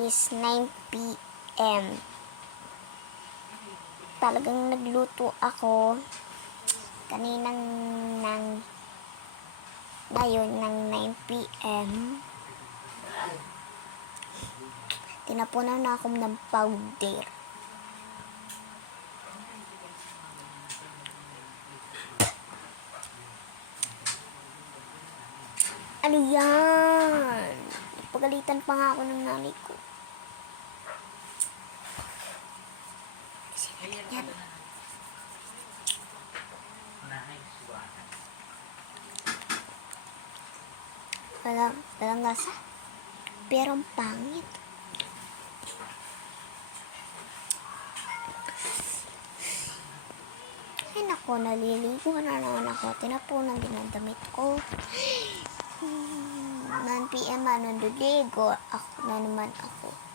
is 9 p.m. Talagang nagluto ako kaninang ngayon ng 9 p.m. Tinapunan na ako ng powder. Ano yan? Pagalitan pa nga ako ng nanay ko. Kasi yan. Walang lasa. Pero ang pangit. Ay nako, naliligo na naman ako. Tinapunan din ang damit ko. 9 p.m. nandiligo. Ako na naman ako.